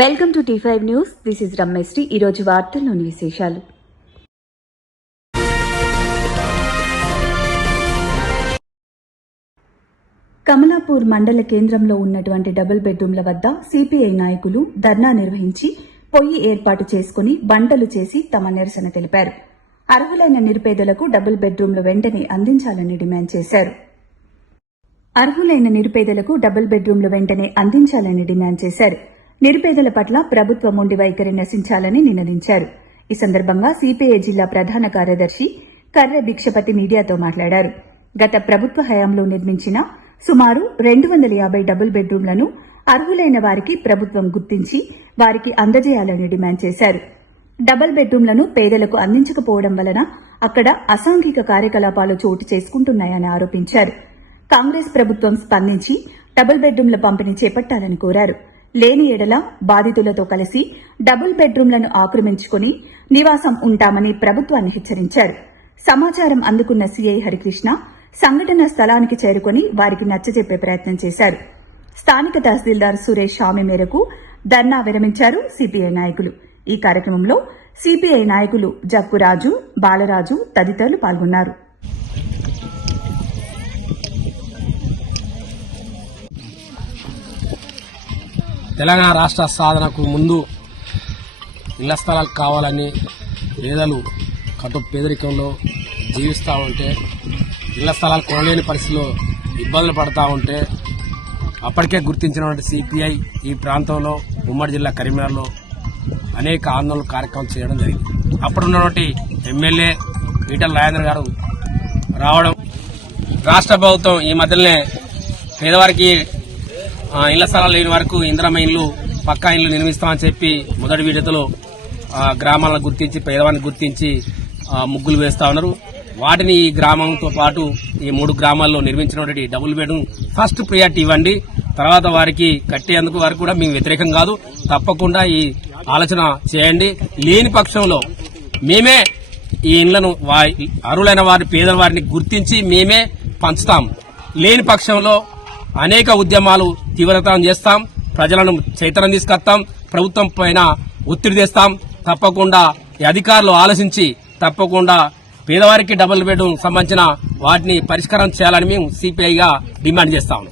Welcome to T5 news. This is Rameshri. ఈ రోజు వార్తల్లోని విశేషాలు. కమలాపూర్ మండల కేంద్రంలో ఉన్నటువంటి డబుల్ బెడ్రూమ్ల వద్ద సిపిఐ నాయకులు ధర్నా నిర్వహించి పొయ్యి ఏర్పాటు చేసుకుని బంటలు చేసి తమ నిరసన తెలిపారు. అర్హులైన నిరుపేదలకు డబుల్ బెడ్రూమ్లు వెంటనే అందించాలని డిమాండ్ చేశారు. నిరుపేదల పట్ల ప్రభుత్వ మొండి వైఖరి నశించాలని నినదించారు. ఈ సందర్భంగా సిపిఐ జిల్లా ప్రధాన కార్యదర్శి కర్రె భిక్షపతి మీడియాతో మాట్లాడారు. గత ప్రభుత్వ హయాంలో నిర్మించిన సుమారు 250 డబుల్ బెడ్రూమ్లను అర్హులైన వారికి ప్రభుత్వం గుర్తించి వారికి అందజేయాలని డిమాండ్ చేశారు. డబుల్ బెడ్రూమ్లను పేదలకు అందించకపోవడం వలన అక్కడ అసాంఘిక కార్యకలాపాలు చోటు చేసుకుంటున్నాయని ఆరోపించారు. కాంగ్రెస్ ప్రభుత్వం స్పందించి డబుల్ బెడ్రూమ్ల పంపిణీ చేపట్టాలని కోరారు. లేని ఎడల బాధితులతో కలిసి డబుల్ బెడ్రూమ్లను ఆక్రమించుకుని నివాసం ఉంటామని ప్రభుత్వాన్ని హెచ్చరించారు. సమాచారం అందుకున్న సీఐ హరికృష్ణ సంఘటన స్థలానికి చేరుకుని వారికి నచ్చజెప్పే ప్రయత్నం చేశారు. స్థానిక తహసీల్దార్ సురేష్ హామీ మేరకు ధర్నా విరమించారు సిపిఐ నాయకులు. ఈ కార్యక్రమంలో సిపిఐ నాయకులు జక్కురాజు, బాలరాజు తదితరులు పాల్గొన్నారు. తెలంగాణ రాష్ట్ర సాధనకు ముందు ఇళ్ల స్థలాలు కావాలని పేదలు కటు పేదరికంలో జీవిస్తూ ఉంటే, ఇళ్ల స్థలాలు కొనలేని పరిస్థితిలో ఇబ్బందులు పడతా ఉంటే అప్పటికే గుర్తించినటువంటి సిపిఐ ఈ ప్రాంతంలో ఉమ్మడి జిల్లా కరీంనగర్లో అనేక ఆందోళన కార్యక్రమం చేయడం జరిగింది. అప్పుడున్నటువంటి ఎమ్మెల్యే ఈటల రాజేందర్ గారు రావడం, రాష్ట్ర ప్రభుత్వం ఈ మధ్యలోనే పేదవారికి ఇళ్ల స్థలాలు లేని వరకు ఇందిరమ్మ ఇళ్లు, పక్కా ఇళ్లు నిర్మిస్తామని చెప్పి మొదటి విడతలో గ్రామాలను గుర్తించి పేదవాన్ని గుర్తించి ముగ్గులు వేస్తా ఉన్నారు. వాటిని ఈ గ్రామంతో పాటు ఈ 3 గ్రామాల్లో నిర్మించినటువంటి డబుల్ బెడ్రూమ్ ఫస్ట్ ప్రియారిటీ ఇవ్వండి. తర్వాత వారికి కట్టేందుకు వరకు కూడా మేము వ్యతిరేకం కాదు, తప్పకుండా ఈ ఆలోచన చేయండి. లేని పక్షంలో మేమే ఈ ఇళ్లను అర్హులైన వారి పేదవారిని గుర్తించి మేమే పంచుతాం. లేని పక్షంలో అనేక ఉద్యమాలు తీవ్రతరం చేస్తాం, ప్రజలను చైతన్యం తీసుకొస్తాం, ప్రభుత్వం పైన ఒత్తిడి తెస్తాం. తప్పకుండా ఈ అధికారులు ఆలోచించి తప్పకుండా పేదవారికి డబుల్ బెడ్రూమ్ సంబంధించిన వాటిని పరిష్కారం చేయాలని మేము సిపిఐగా డిమాండ్ చేస్తాం.